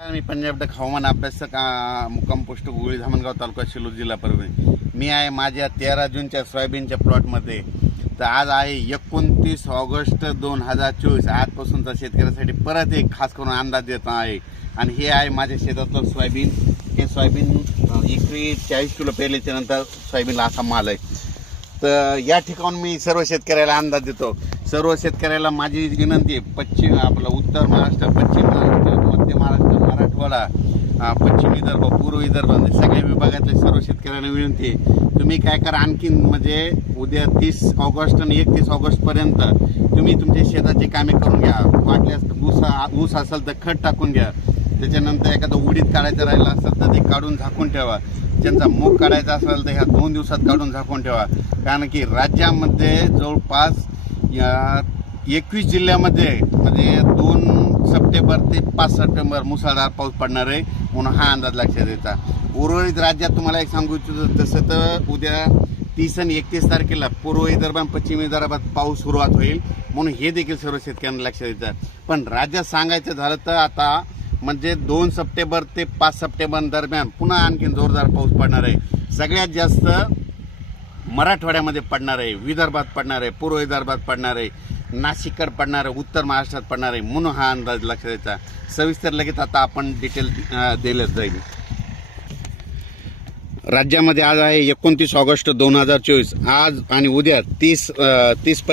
मी Punjab duck हवामान अभ्यासक मुक्काम पोस्ट गुगळी धामणगाव तालुका शिरूर जिल्हा परभणी. मी आहे माझ्या 13 जूनच्या सोयाबीनच्या प्लॉटमध्ये. तर आज आहे 29 ऑगस्ट 2024. आजपासूनचा शेतकऱ्यासाठी परत एक खास करून अंदाज देत आहे. आणि हे आहे माझ्या शेतातलं सोयाबीन. हे सोयाबीन 40 किलो पेरल्याच्या नंतर सोयाबीनला असा माल आहे. तर या ठिकाणी मी सर्व शेतकऱ्याला अंदाज देतो. सर्व शेतकऱ्याला माझी विनंती आहे, उत्तर महाराष्ट्र, पश्चिम महाराष्ट्र, मध्य महाराष्ट्र, मराठवाडा, पश्चिम विदर्भ, पूर्व विदर्भ सगळ्या विभागातल्या सर्व शेतकऱ्यांना विनंती आहे, तुम्ही काय करा, आणखीन म्हणजे उद्या 30 ऑगस्ट आणि 31 ऑगस्टपर्यंत तुम्ही तुमच्या शेताची कामे करून घ्या. वाटल्यास ऊस असेल तर खत टाकून घ्या. त्याच्यानंतर एखादं उडीद काढायचं राहिलं असेल तर ते काढून झाकून ठेवा. ज्यांचा मूग काढायचा असेल तर ह्या 2 दिवसात काढून झाकून ठेवा. कारण की राज्यामध्ये जवळपास 21 जिल्ह्यामध्ये म्हणजे 2 सप्टेंबर ते 5 सप्टेंबर मुसळधार पाऊस पडणार आहे म्हणून हा अंदाज लक्षात द्यायचा. उर्वरित राज्यात तुम्हाला एक सांगू इच्छितो, तसं तर उद्या 30 आणि 31 तारखेला पूर्व विदर्भ आणि पश्चिम विदर्भात पाऊस सुरुवात होईल म्हणून हे देखील सर्व शेतकऱ्यांना लक्षात द्यायचं. पण राज्यात सांगायचं झालं तर आता म्हणजे 2 सप्टेंबर ते 5 सप्टेंबर दरम्यान पुन्हा आणखीन जोरदार पाऊस पडणार आहे. सगळ्यात जास्त मराठवाड्यामध्ये पडणार आहे, विदर्भात पडणार आहे, पूर्व विदर्भात पडणार आहे, नाशिककडे पडणार आहे, उत्तर महाराष्ट्रात पडणार आहे म्हणून हा अंदाज लक्षात द्यायचा. सविस्तर लगेच आता आपण डिटेल दिलंच जाईल. राज्यामध्ये आज आहे 29 ऑगस्ट 2024. आज आणि उद्या 30 पर्यंत